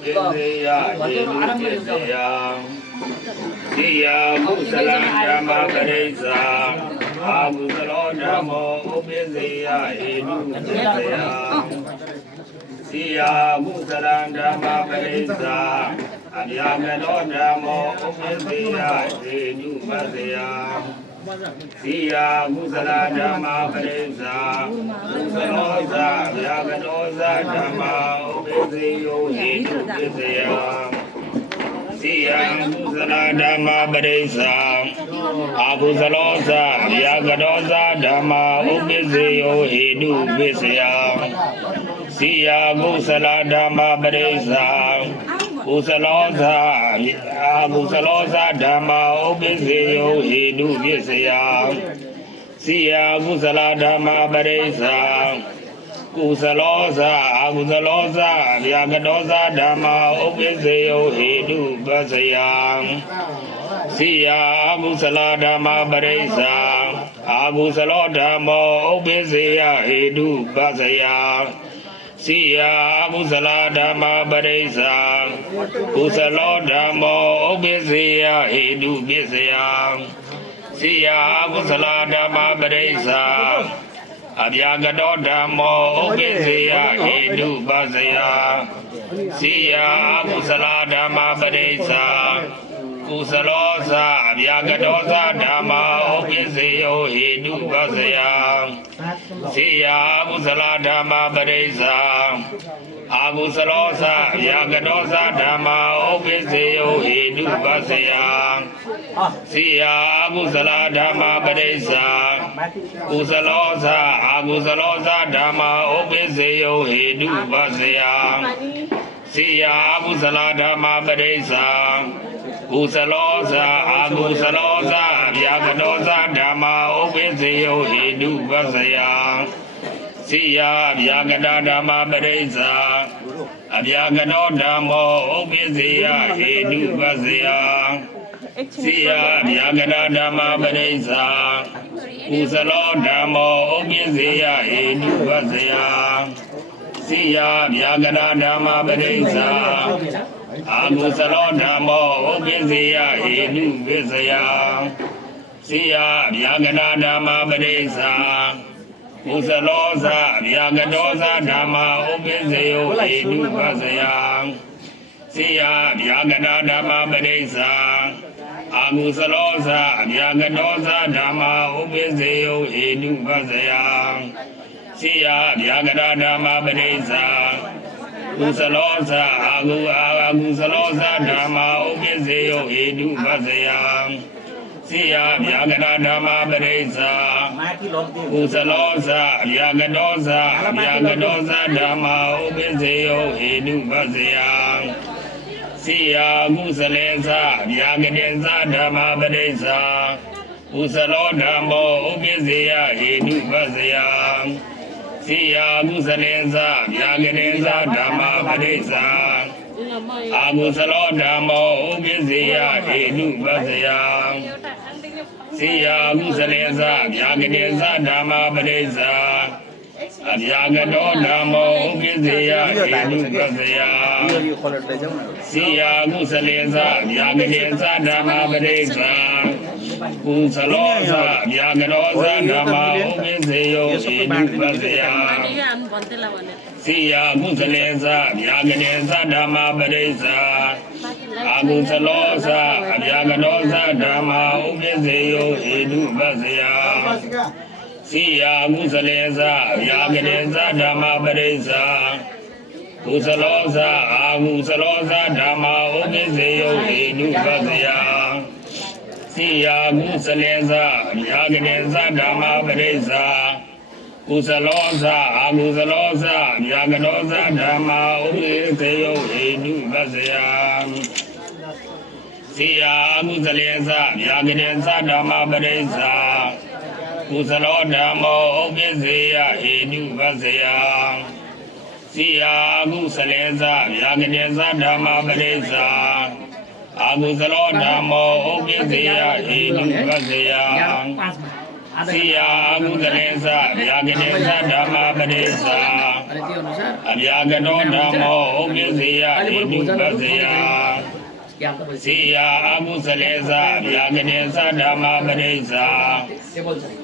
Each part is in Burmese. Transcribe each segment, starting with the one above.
Piseya Hinu Piseya Siya Musala Dhamma Parisa Abusalo Dhammo Piseya Hinu Piseya Siya Musala Dhamma Parisa Abhyagalo Dhammo Piseya Hinu Piseya Siya Musala Dhamma Parisa Musalosa Abhyagalosa Dhamma Piseyo Hinu Piseya Siya Musala Dhamma Parisa Abusalosa Abhyagalosa Dhamma Piseyo Hinu Piseya Siya Musala Dhamma Parisa Usalosa Abusalosa Dhamma Piseyo Hinu Piseya Siya Musala Dhamma Parisa Usalosa Abusalosa Abhyagalosa Dhamma Piseyo Hinu Piseya Siya Musala Dhamma Parisa Abusalo Dhammo Piseya Hinu Piseya Siya Musala Dhamma Parisa Usalo Dhammo Piseya Hinu Piseya Siya Musala Dhamma Parisa Abhyagalo Dhammo Piseya Hinu Piseya Siya Musala Dhamma Parisa Usalosa Abhyagalosa Dhamma Piseyo Hinu Piseya Siya Musala Dhamma Parisa Abusalosa Abhyagalosa Dhamma Piseyo Hinu Piseya Siya Musala Dhamma Parisa Usalosa Abusalosa Dhamma Piseyo Hinu Piseya Siya Musala Dhamma Parisa Usalosa Abusalosa Abhyagalosa Dhamma Piseyo Hinu Piseya Siya Abhyagada Dhamma Parisa Abhyagado Dhammo Piseya Hinu Piseya Siya Abhyagada Dhamma Parisa Usalo Dhammo Piseya Hinu Piseya Siya Abhyagada Dhamma Parisa Abusalo Dhammo Piseya Hinu Piseya Siya Abhyagada Dhamma Parisa Usalosa Abhyagadosa Dhamma Piseyo Hinu Piseya Siya Abhyagada Dhamma Parisa Abusalosa Abhyagadosa Dhamma Piseyo Hinu Piseya Siya Abhyagada Dhamma Parisa Usalosa Abusalosa Dhamma Piseyo Hinu Piseya Siya Abhyagada Dhamma Parisa Usalosa Abhyagadosa Dhamma Piseyo Hinu Piseya Siya Musalesa Abhyagadesa Dhamma Parisa Usalo Dhammo Piseya Hinu Piseya Siya Musalesa Abhyagadesa Dhamma Parisa Abusalo Dhammo Piseya Hinu Piseya Siya Musalesa Abhyagadesa Dhamma Parisa Abhyagado Dhammo Piseya Hinu Piseya Siya Musalesa Abhyagadesa Dhamma Parisa Usalosa Abhyagadosa Dhamma Piseyo Hinu Piseya Siya Musalesa Abhyagadesa Dhamma Parisa Abusalosa Abhyagadosa Dhamma Piseyo Hinu Piseya Siya Musalesa Abhyagadesa Dhamma Parisa Usalosa Abusalosa Dhamma Piseyo Hinu Piseya Siya Musalesa Abhyagadesa Dhamma Parisa Usalosa Abusalosa Abhyagadosa Dhamma Piseyo Hinu Piseya Siya Musalesa Abhyagadesa Dhamma Parisa Usalo Dhammo Piseya Hinu Piseya Siya Musalesa Abhyagadesa Dhamma Parisa Abusalo Dhammo Piseya Hinu Piseya Siya Musalesa Abhyagadesa Dhamma Parisa Abyagado Dhammo Obisya Edubasya Siya Amusalesa Abyagadesa Dhamma Padesa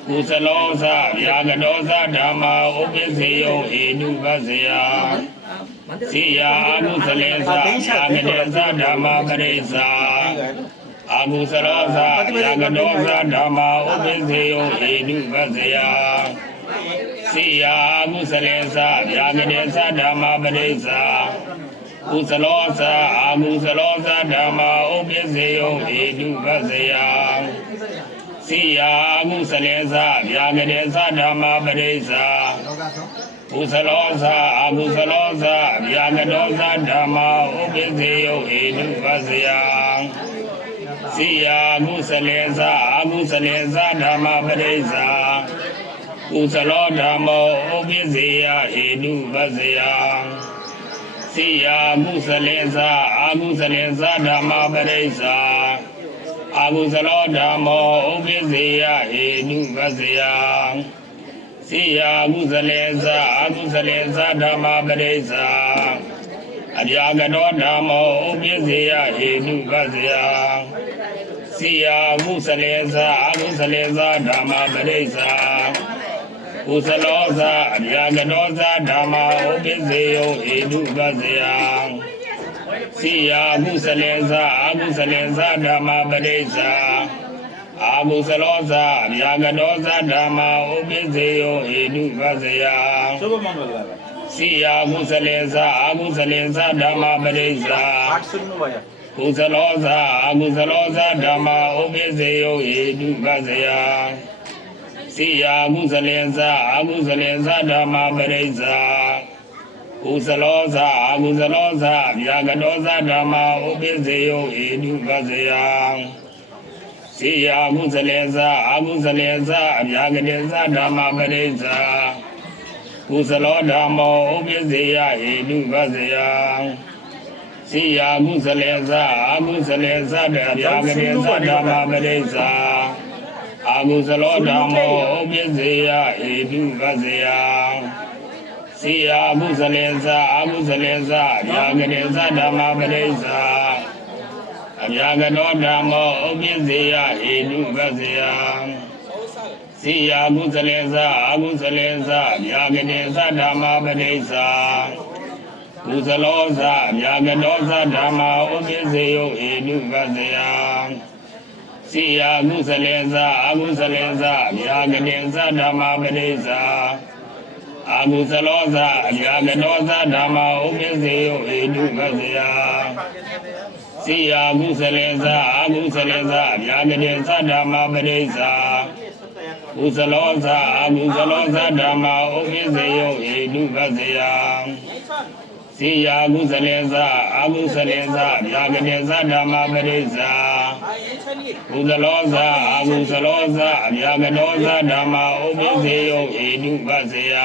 Kusalosa Abyagadosa Dhamma Obisyo Edubasya Siya Amusalesa Abyagadesa Dhamma Padesa Agusalosa Abyagadosa Dhamma Obisyo Edubasya Siya Agusalesa Abyagadesa Dhamma Padesa Kusalosa Agusalosa Dhamma Obisyo Edubasya Siya Agusalesa Abyagadesa Dhamma Padesa Kusalosa Agusalosa Abyagadosa Dhamma Obisyo Edubasya Siya Agusalesa Agusalosa Dhamma Padesa Kusalo Dhammo Obisya Edubasya Siya Agusalesa Agusalesa Dhamma Padesa Agusalo Dhammo Obisya Edubasya Siya Agusalesa Agusalesa Dhamma Padesa Abyagado Dhammo Obisya Edubasya Siya Agusalesa Agusalesa Dhamma Padesa Kusalosa Abyagadosa Dhamma Obisyo Edubasya Siya Agusalesa Agusalesa Dhamma Padesa Agusalosa Abyagadosa Dhamma Obisyo Edubasya Siya Agusalesa Agusalesa Dhamma Padesa Kusalosa Agusalosa Dhamma Obisyo Edubasya Siya Agusalesa Agusalesa Dhamma Padesa Kusalosa Agusalosa Abyagadosa Dhamma Obisyo Edubasya Siya Agusalesa Agusalesa Abyagadesa Dhamma Padesa Kusalo Dhammo Obisya Edubasya Siya Agusalesa Agusalesa Abyagadesa Dhamma Padesa Agusalo Dhammo Obisya Edubasya Siya Agusalesa Agusalesa Abyagadesa Dhamma Padesa Abyagado Dhammo Obisya Edubasya Siya Agusalesa Agusalesa Abyagadesa Dhamma Padesa Kusalosa Abyagadosa Dhamma Obisyo Edubasya Siya Agusalesa Agusalesa Abyagadesa Dhamma Padesa Agusalosa Abyagadosa Dhamma Obisyo Edubasya Siya Agusalesa Agusalesa Abyagadesa Dhamma Padesa Kusalosa Agusalosa Dhamma Obisyo Edubasya Siya Agusalesa Agusalesa Abyagadesa Dhamma Padesa Kusalosa Agusalosa Abyagadosa Dhamma Obisyo Edubasya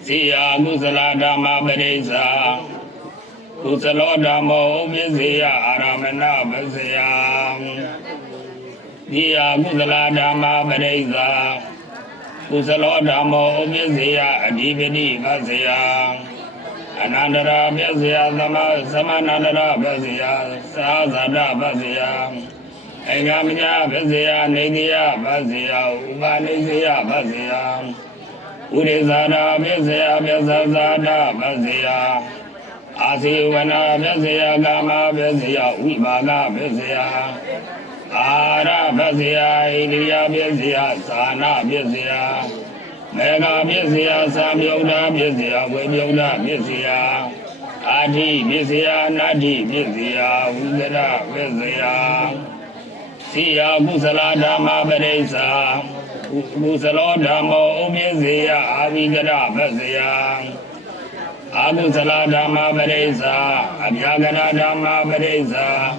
Siya Agusala Dhamma Padesa Kusalo Dhammo Obisya Aramana Pasya Siya Agusala Dhamma Padesa Kusalo Dhammo Obisya Adipati Pasya Anandara Pasya Samanandara Pasya Sahasada Pasya Engamya Pasya Nidya Pasya Upanisya Pasya Urisada Pasya Vyasasada Pasya Asivana Pasya Kama Pasya Vipaga Pasya Ara Pasya Iliya Pasya Sana Pasya Mega Pasya Samyogda Pasya Vimyogda Pasya Adi Pasya Nadi Pasya Vijara Pasya Siya Kusala Dhamma Padesa Kusalo Dhammo Obisya Abhigada Pasya Agusala Dhamma Padesa Abyagada Dhamma Padesa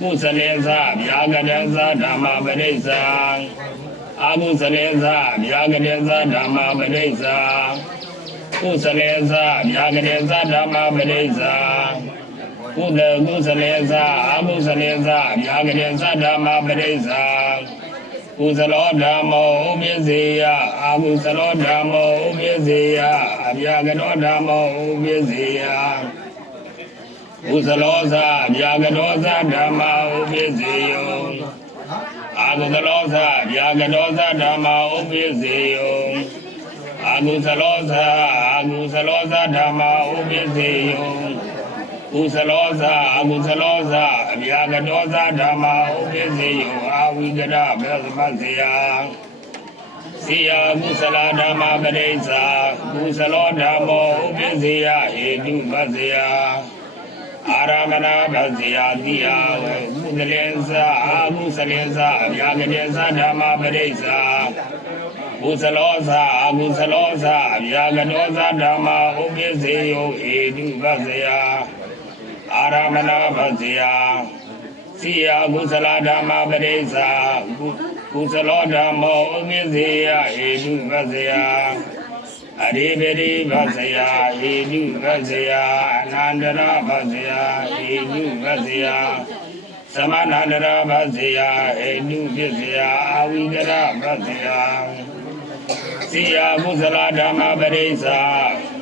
Kusalesa Abyagadesa Dhamma Padesa Agusalesa Abyagadesa Dhamma Padesa Kusalesa Abyagadesa Dhamma Padesa Kusalesa Agusalesa Abyagadesa Dhamma Padesa ကုသလောဓမ္မောဥပိစေယအာကုသလောဓမ္မောဥပိစေယအဗျာကတောဓမ္မောဥပိစေယကုသလောသအဗျာကတောသဓမ္မဥပိစေယောအာကုသလောသအဗျာကတောသဓမ္မဥပိစေယောအာကုသလောသဓမ္မဥပိစေယောကုသလောသအကုသလောသအဗျာကတောသဓမ္မဥပိစေယောအာဝိကရဘေသမစေယစီယကုသလဓမ္မပရိစ္ဆာကုသလောဓမ္မောဥပိစေယဟေတုပစေယအာရမဏပစေယတိယကုသလေသအာကုသလေသအဗျာကတေသဓမ္မပရိစ္ဆာကုသလောသအာကုသလောသအဗျာကတောသဓမ္မဥပိစေယောဟေတုပစေယအာရမဏပစေယစီယကုသလဓမ္မပရိစ္ဆာကုသလောဓမ္မောဥပိစေယဟေတုပစေယအရိပရိပစေယဟေတုပစေယအနန္တရပစေယဟေတုပစေယသမဏန္တရပစေယဟေတုပစေယအာဝိကရပစေယစီယကုသလဓမ္မပရိစ္ဆာ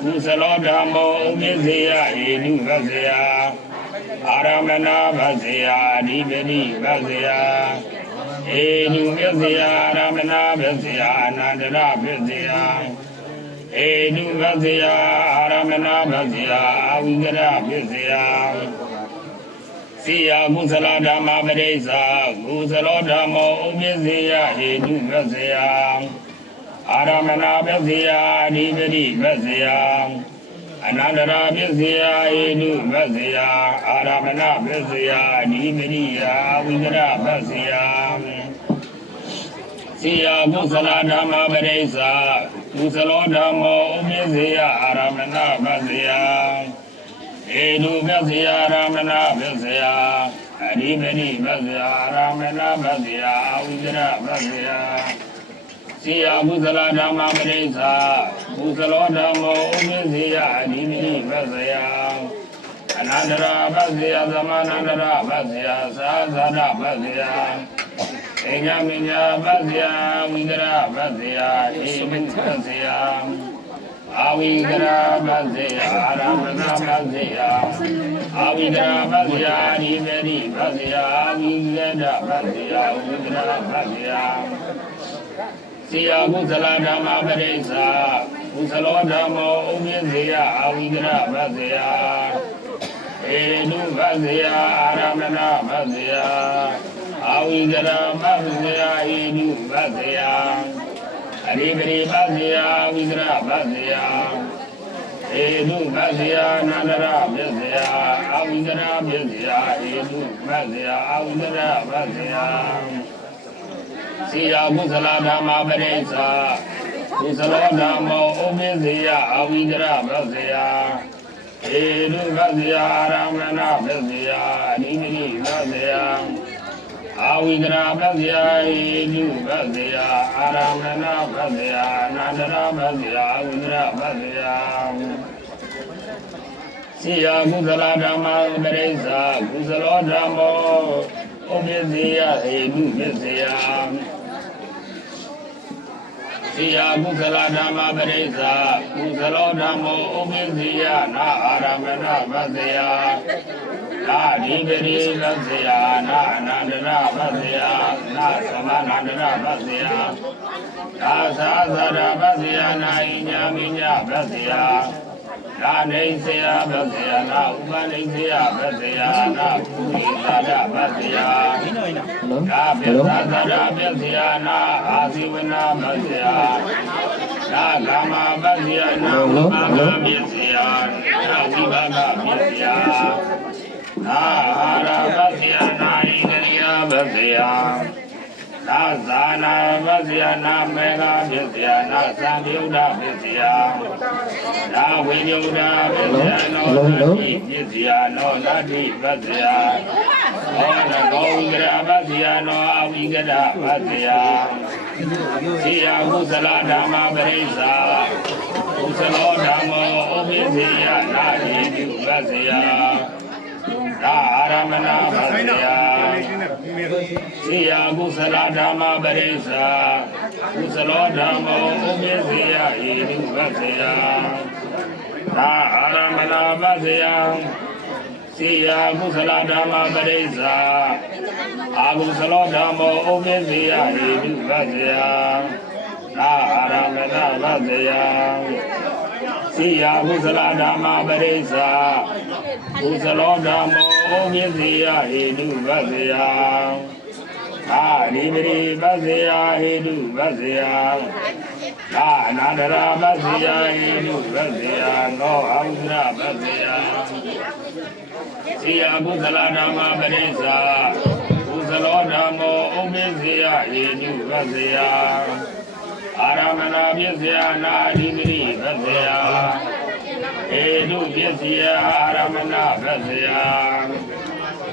ကုသလောဓမ္မောဥပိစေယဟေတုပစေယအာရမဏပစေယအရိပရိပစေယဟေတုပစေယအာရမဏပစေယအနန္တရပစေယဟေတုပစေယအာရမဏပစေယအာဝိကရပစေယစီယကုသလဓမ္မပရိစ္ဆာကုသလောဓမ္မောဥပိစေယဟေတုပစေယအာရမဏပစေယအရိပရိပစေယအနန္တရာပစေယဟေတုပစေယအာရမဏပစေယအရိပရိယာဝိကရပစေယစီယကုသလဓမ္မပရိစ္ဆာကုသလောဓမ္မောဥပိစေယအာရမဏပစေယဟေတုပစေယအာရမဏပစေယအရိပရိပစေယအာရမဏပစေယအာဝိကရပစေယစီယကုသလဓမ္မပရိစ္ဆာကုသလောဓမ္မောဥပိစေယအရိပရိပစေယအနန္တရာပစေယသမဏန္တရာပစေယသာသနာပစေယဧကမညပစေယဝိကရပစေယဧမိပစေယအာဝိကရပစေယအာရမဏပစေယအာဝိကရပစေယအရိပရိပစေယအာဝိကရပစေယဝိကရပစေယစီယကုသလဓမ္မပရိစ္ဆာကုသလောဓမ္မောဥပိစေယအာဝိကရပစေယဟေတုပစေယအာရမဏပစေယအာဝိကရပစေယဟေတုပစေယအရိပရိပစေယဝိကရပစေယဟေတုပစေယအနန္တရပစေယအာဝိကရပစေယဟေတုပစေယအာဝိကရပစေယစီယကုသလဓမ္မပရိစ္ဆာကုသလောဓမ္မောဥပိစေယအာဝိကရပစေယဟေတုပစေယအာရမဏပစေယအရိပရိပစေယအာဝိကရပစေယဟေတုပစေယအာရမဏပစေယအနန္တရပစေယအာဝိကရပစေယစီယကုသလဓမ္မပရိစ္ဆာကုသလောဓမ္မောဥပိစေယဟေတုပစေယစီယကုသလဓမ္မပရိစ္ဆာကုသလောဓမ္မောဥပိစေယနာအာရမဏပစေယနာဓိပရိပစေယနာအနန္တရပစေယနာသမဏန္တရပစေယနာသာသရပစေယနာဣညာမိညာပစေယနာနေစေယပစေယနာဥပနိစေယပစေယနာပုရိသရပစေယနာပိသသရပစေယနာအာဇိဝနာပစေယနာဂမပစေယနာဥပဂပစေယနာဝိဘဂပစေယနာအာရပစေယနာဣန္ဒရိယပစေယနာဇာနာပစေယနာမေဃပစေယနာသံယုဒ္ဓပစေယနာဝိညုဒ္ဓပစေယနောသတိပစေယနောသတိပစေယနောနကောဝိကရပစေယနောအဝိကရပစေယစီယကုသလဓမ္မပရိစ္ဆာကုသလောဓမ္မောဥပိစေယနာဟိတုပစေယ ဒါအာရမဏပဇယစီယကုသလဓမ္မပရိစ္ဆာကုသလောဓမ္မောဥပ္ပစေယဣတုပဇယဒါအာရမဏပဇယစီယကုသလဓမ္မပရိစ္ဆာအာကုသလောဓမ္မောဥပ္ပစေယဣတုပဇယဒါအာရမဏပဇယစီယကုသလဓမ္မပရိစ္ဆာကုသလောဓမ္မောဩမြင့်စေယဟေတုပဇယအာရိပရိပဇယဟေတုပဇယအာအနန္တရာပဇယဟေတုပဇယနောအာဝိရပဇယစီယကုသလဓမ္မပရိစ္ဆာကုသလောဓမ္မောဩမြင့်စေယဟေတုပဇယအာရမဏပစ္စယနာအဓိပတိပစ္စယဧတုပစ္စယအာရမဏပစ္စယ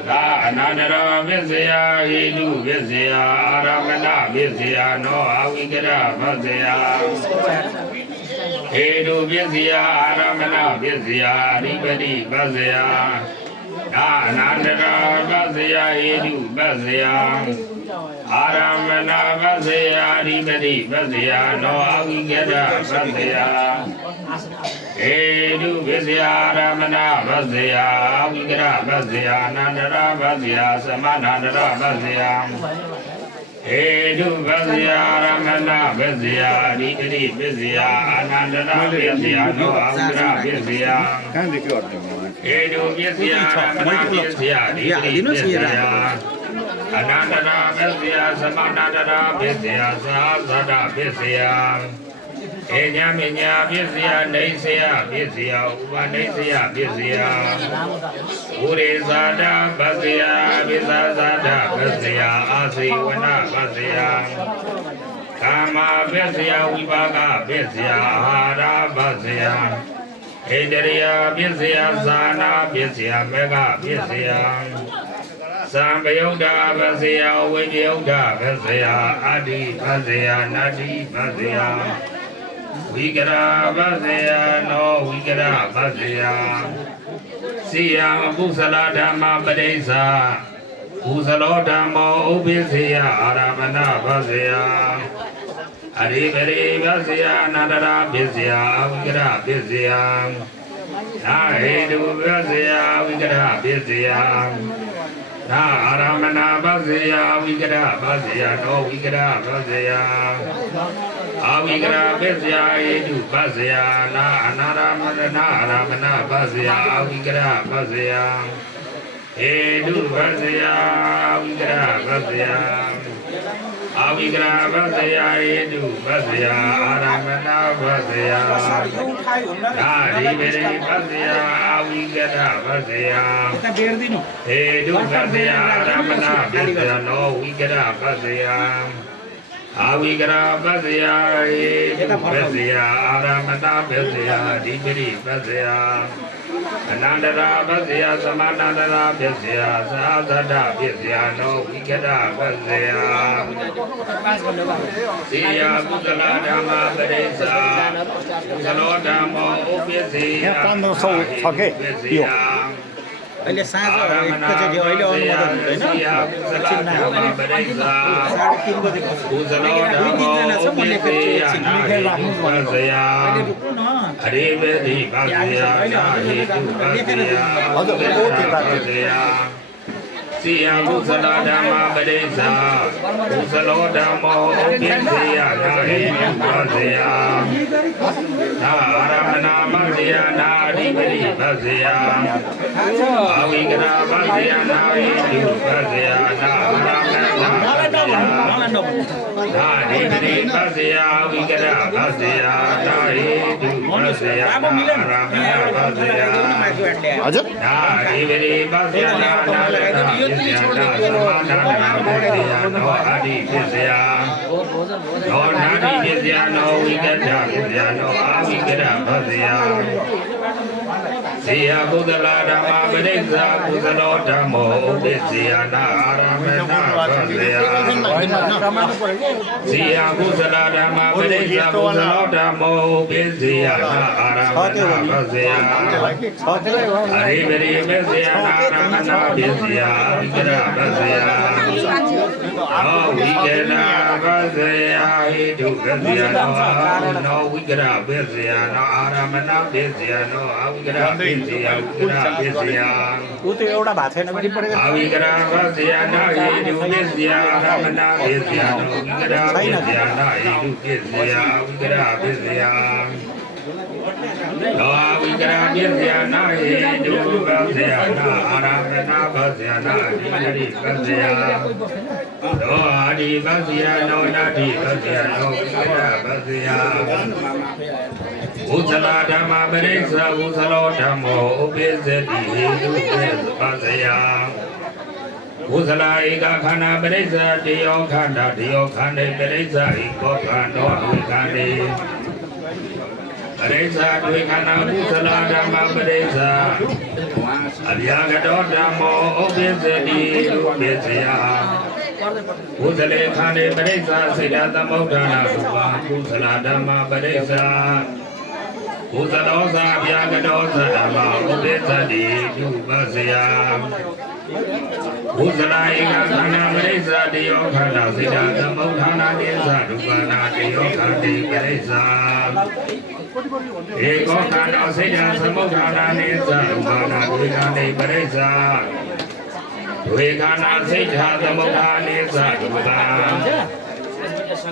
သာအနန္တရပစ္စယဧတုပစ္စယအာရမဏပစ္စယနောအဝိကရပစ္စယဧတုပစ္စယအာရမဏပစ္စယအဓိပတိပစ္စယသာအနန္တရပစ္စယဧတုပစ္စယအာရမဏပစ္စယအဓိပတိပစ္စယနောအဝိကရပစ္စယဧတုပစ္စယအာရမဏပစ္စယအဝိကရပစ္စယအနန္တရပစ္စယသမဏန္တရပစ္စယဧတုပစ္စယအာရမဏပစ္စယအဓိပတိပစ္စယအနန္တရပစ္စယနောအဝိကရပစ္စယဧတုပစ္စယအာရမဏပစ္စယအဓိပတိပစ္စယအနန္တရာပစ္စယသမဏန္တရာပစ္စယသာသတ္တပစ္စယဧညမညာပစ္စယနေဆယပစ္စယဥပနေဆယပစ္စယဥရိဇာတပစ္စယပိသဇာတပစ္စယအာစီဝနပစ္စယကာမပစ္စယဝိပါကပစ္စယအာဟာရပစ္စယဣတရိယပစ္စယဇာနာပစ္စယမေဃပစ္စယသံပယုဒ္ဓပစ္စယဝိပယုဒ္ဓပစ္စယအာတိပစ္စယနာတိပစ္စယဝိကရပစ္စယနောဝိကရပစ္စယစီယအကုသလဓမ္မပရိစ္ဆာကုသလောဓမ္မောဥပ္ပစေယအာရမဏပစ္စယအရိပရိပစ္စယအနန္တရာပစ္စယဝိကရပစ္စယနာဟေတုပစ္စယဝိကရပစ္စယနာအာရမဏပစ္စယဝိကရပစ္စယနောဝိကရပစ္စယအာဝိကရပစ္စယဧတုပစ္စယနာအနာရမဏနာအာရမဏပစ္စယအာဝိကရပစ္စယဧတုပစ္စယဝိကရပစ္စယအာဝိကရပစ္စယဧတုပစ္စယအာရမဏပစ္စယနာရိပေရိပစ္စယအာဝိကရပစ္စယဧတုပစ္စယအာရမဏပစ္စယနောဝိကရပစ္စယအာဝိကရပစ္စယဧတုပစ္စယအာရမဏပစ္စယဓိပတိပစ္စယအနန္တရာပစ္စယသမဏန္တရာပစ္စယသာသတ္တပစ္စယနောဝိကရပစ္စယစီယကုသလဓမ္မပရိစ္ဆာကုသလောဓမ္မောဥပ္ပစေယပစ္စယअहिले साँझ एकैचोटि अहिले आउनु पर्दैन एकछिन साढे 3 बजेको दुई तिनजना छ म लेखेर एकछिन लेखेर राख्नु पर्यो हरे वेदी सिया कुशल धर्म परेसा कुशलो धर्म उपेक्षया नाहि परेसा नारायणा मर्दया नारिवरी परेसा अविग्रह परेसा नाहि परेसा नारिवरी परेसा अविग्रह परेसा नाहि परेसा हजुर नारिवरी परेसा စီယကုသလဓမ္မပရိစ္ဆာကုသလောဓမ္မောဥပ္ပစီယနာအာရမဏဗဇယစီယကုသလဓမ္မပရိစ္ဆာကုသလောဓမ္မောဥပ္ပစီယနာအာရမဏဗဇယအရိပရိပဇယနာအာရမဏဗဇယဝိကရဗဇယနောဝိကရဗဇယဟိတုဗဇယနောဝိကရဗဇယနောအာရမဏဗဇယနောအဝိကရဗဇယဝိကရဗဇယဥတေဩတာဗာထဲနော်ဒီပရိအဝိကရဗဇယနာဟိတုဗဇယအာရမဏဗဇယနောဝိကရဗဇယနာဟိတုဗဇယဝိကရဗဇယနောဝိကရဗဇယနာဟိတုဗဇယနာအာရမဏဗဇယနာဒီတိဗဇယနောအာဒီဗဇယနောနာတိဗဇယနောဝိကရဗဇယဥဇလာဓမ္မပရိစ္ဆာဥဇလောဓမ္မောဥပ္ပဇ္ဇတိဟိတုဗဇယဥဇလာဧကခန္ဓာပရိစ္ဆာတယောခန္ဓာတယောခန္ဓေပရိစ္ဆာဧကောခန္ဓောဒွေခန္ဓေပရိစ္ဆာဒွေခန္ဓာဥဇလာဓမ္မပရိစ္ဆာအဗျာကတောဓမ္မောဥပ္ပဇ္ဇတိဥပ္ပဇယဥဇလေခန္ဓေပရိစ္ဆာစေတသမုဋ္ဌာနာရူပဥဇလာဓမ္မပရိစ္ဆာဥဇလောသာဗျာကတောသဓမ္မဥပ္ပဇ္ဇတိဥပ္ပဇယဥဇလာဧကခန္ဓာပရိစ္ဆာတယောခန္ဓာစေတသမုဋ္ဌာနာတိသရူပနာတယောခန္တိပရိစ္ဆာဧကောခန္ဓာစေတသမုဋ္ဌာနာတိသရူပနာဒွေခန္တိပရိစ္ဆာဒွေခန္ဓာစေတသမုဋ္ဌာနိသရူပ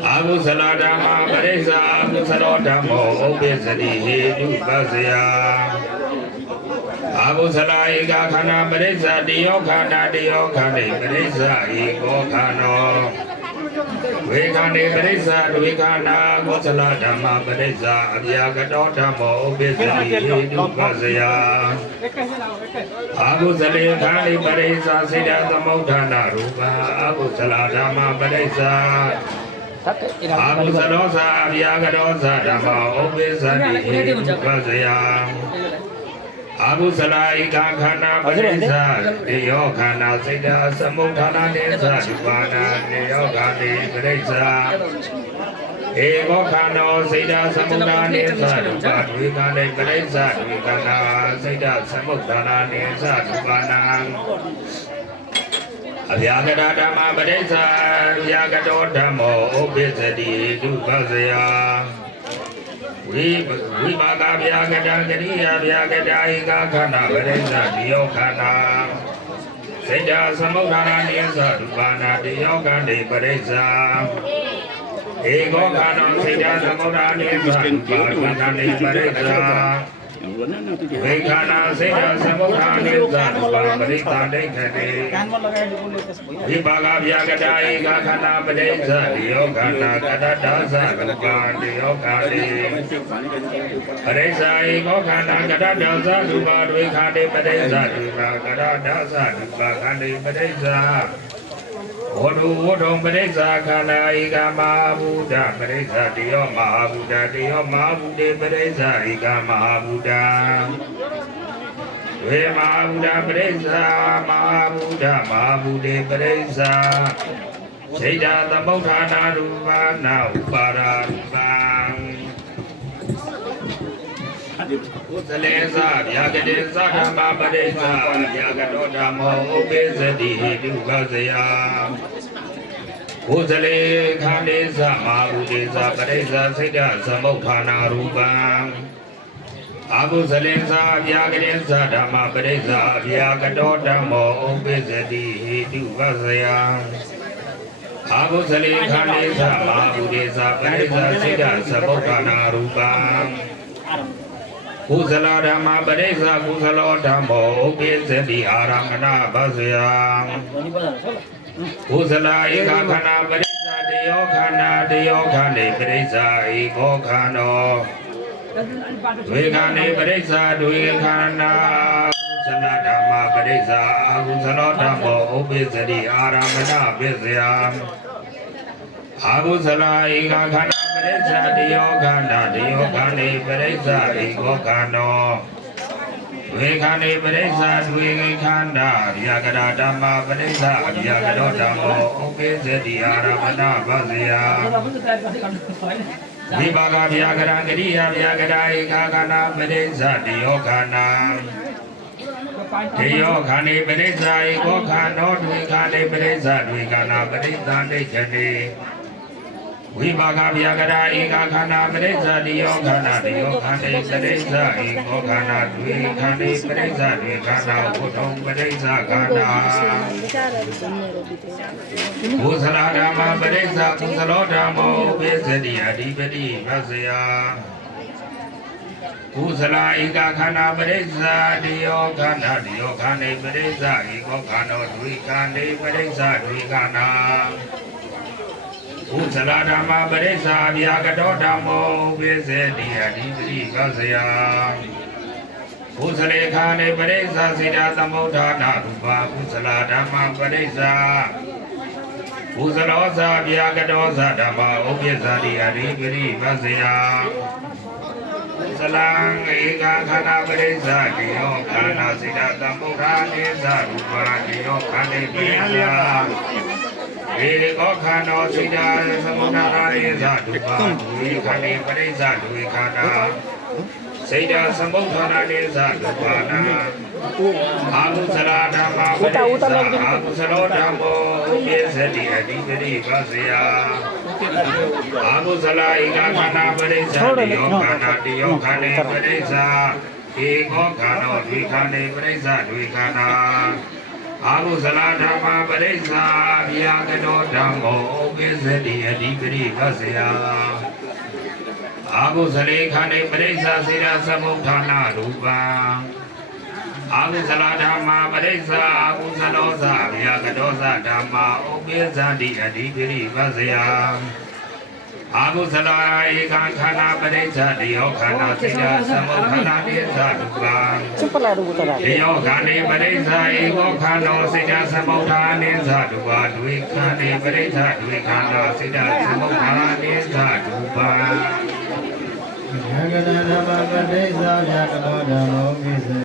အာဟုဇလာဓမ္မပရိစ္ဆာအာဟုဇလောဓမ္မောဥပ္ပဇ္ဇတိဟိတုပဇယအာဟုဇလာဧကခန္ဓာပရိစ္ဆာတယောခန္ဓာတယောခန္ဓေပရိစ္ဆာဧကောခန္ဓောဒွေခန္ဓေပရိစ္ဆာဒွေခန္ဓာကုသလဓမ္မပရိစ္ဆာအဗျာကတောဓမ္မောဥပ္ပဇ္ဇတိဟိတုပဇယအာဟုဇလေခန္ဓေပရိစ္ဆာစေတသမုဋ္ဌာနာရူပအာဟုဇလာဓမ္မပရိစ္ဆာအာဟုဇလောသာအဗျာကတောသဓမ္မောဥပ္ပဇ္ဇတိဟိတုပဇယအာဟုဇလာဧကခန္ဓာပရိစ္ဆာတေယောခန္ဓာစိတ်တာသမုဋ္ဌာနာနိသရူပနာတေယောခန္တိပရိစ္ဆာဧကောခန္ဓောစိတ်တာသမုဋ္ဌာနာနိသရူပဒွေခန္တိပရိစ္ဆာဒွေခန္ဓာစိတ်တာသမုဋ္ဌာနာနိသရူပနာအဗျာကတဓမ္မပရိစ္ဆာအဗျာကတောဓမ္မောဥပ္ပဇ္ဇတိဒုပဇယဝိပါကဗျာကတကရိယာဗျာကတဧကခန္ဓာပရိစ္ဆာဒီယောခန္ဓာစေတသမုဋ္ဌာနာနိသရူပနာတယောခန္တိပရိစ္ဆာဧကောခန္ဓာစေတသမုဋ္ဌာနိသရူပနာနိပရိစ္ဆာဝေခန္ဓာစေတသမုဋ္ဌာနိသရူပပရိစ္ဆာဒိဋ္ဌတိဝိပါကဗျာကတဧကခန္ဓာပရိစ္ဆာဒီယောခန္ဓာကတတ္တသရူပဒီယောခန္တိပရိစ္ဆာဧကောခန္ဓာကတတ္တသရူပဒွေခန္တိပရိစ္ဆာဒုက္ခကတတ္တသရူပခန္တိပရိစ္ဆာဝတ္ထုဝတ္ထုပရိစ္ဆာခန္ဓာဧကမဟာဘူတပရိစ္ဆာတယောမဟာဘူတတယောမဟာဘူတေပရိစ္ဆာဧကမဟာဘူတဝေမဟာဘူတပရိစ္ဆာမဟာဘူတမဟာဘူတေပရိစ္ဆာစေတသမုဋ္ဌာနာရူပနာဥပါရာရူပံဥဇလေသဗျာကတိသဓမ္မပရိစ္ဆာဗျာကတောဓမ္မောဥပ္ပဇ္ဇတိဟိတုပဇယဥဇလေခန္တေသမာဟုတေသပရိစ္ဆာစိတ်တသမုဋ္ဌာနာရူပံအာဟုဇလေသဗျာကတိသဓမ္မပရိစ္ဆာဗျာကတောဓမ္မောဥပ္ပဇ္ဇတိဟိတုပဇယအာဟုဇလေခန္တေသမာဟုတေသပရိစ္ဆာစိတ်တသမုဋ္ဌာနာရူပံကုသလဓမ္မပရိစ္ဆာကုသလောဓမ္မောဥပ္ပဇ္ဇတိအာရမဏဗဇယကုသလဧကခန္ဓာပရိစ္ဆာတယောခန္ဓာတယောခန္တိပရိစ္ဆာဧကောခန္ဓောဒွေခန္တိပရိစ္ဆာဒွေခန္ဓာကုသလဓမ္မပရိစ္ဆာအာကုသလောဓမ္မောဥပ္ပဇ္ဇတိအာရမဏဗဇယအာဟုဇလာဧကခန္ဓာပရိစ္ဆာတယောခန္ဓာတယောခန္တိပရိစ္ဆာဧကောခန္ဓောဒ ဝေခန္တိပရိစ္ဆာဒွေခန္ဓာဗျာကရဓမ္မပရိစ္ဆာဗျာကရောဓမ္မောဥပိသတိအာရမဏဗဇယဝိပါကဗျာကရံကရိယာဗျာကရာဧကာခဏပရိစ္ဆာတယောခဏတေယောခဏိပရိစ္ဆာဧကောခဏောဒွေခဏိပရိစ္ဆာဒွေခဏပရိသန္တိချတိဝိပါကဗျာကရာဧကာခဏပရိစ္ဆာတယောခဏတယောခဏိပရိစ္ဆာဧကောခဏဒွေခဏိပရိစ္ဆာဒွေခဏဝုထုံပရိစ္ဆာခဏဘုဇလာဓမ္မပရိစ္ဆာဘုဇလောဓမ္မောဝိသတိအဓိပတိဗဇယကုသလာဧကခန္ဓာပရိစ္ဆာတယောခန္ဓာတယောခန္ဓေပရိစ္ဆာဧကောခန္ဓေဒွေခန္ဓေပရိစ္ဆာဒွေခန္ဓာကုသလာဓမ္မပရိစ္ဆာဗျာကတောဓမ္မောဝိသေတိအဓိပတိဗဇယကုသလေခန္ဓေပရိစ္ဆာစေတသမုဋ္ဌာနာရူပကုသလာဓမ္မပရိစ္ဆာကုသလောဇာဗျာကတောဇာဓမ္မဥပ္ပဇာတိအဓိပတိဗဇယသလံဧကခန္ဓာပရိစ္ဆာတိယောခန္ဓာစိတသမုဋ္ဌာနိသရူပါတိယောခန္ဓေပရိစ္ဆာဧကောခန္ဓောစိတသမုဋ္ဌာနိသရူပါဒွေခန္ဓေပရိစ္ဆာဒွေခန္ဓာစိတသမုဋ္ဌာနိသရူပါနာအာဟုသလာဓမ္မပရိစ္ဆာအာဟုသလောဓမ္မောဥပ္ပစ္စတိအဓိပတိဗဇယအာဟုသလာဧကခန္ဓာပရိစ္ဆာတယောခန္ဓာတယောခန္ဓေပရိစ္ဆာဧကောခန္ဓောဒွေခန္ဓေပရိစ္ဆာဒွေခန္ဓာအာဟုသလာဓမ္မပရိစ္ဆာဗျာကတောဓမ္မောဥပ္ပစ္စတိအဓိပတိဗဇယအာဟုသလေခန္ဓေပရိစ္ဆာစေတသမုဋ္ဌာနာရူပံအာဟုသလာဓမ္မပရိစ္ဆာအာဟုသလောဇာဗျာကတောဇာဓမ္မာဥပ္ပဇာတိအဓိပတိဗဇယအာဟုသလာဧကခန္ဓာပရိစ္ဆာတယောခန္ဓာစေတသမုဋ္ဌာနာနိသရူပံတယောခန္ဓေပရိစ္ဆာဧကောခန္ဓောစေတသမုဋ္ဌာနိသရူပဒွေခန္ဓေပရိစ္ဆာဒွေခန္ဓာစေတသမုဋ္ဌာနိသရူပံ Jagana Baba Desa Jagana Dhammo Vise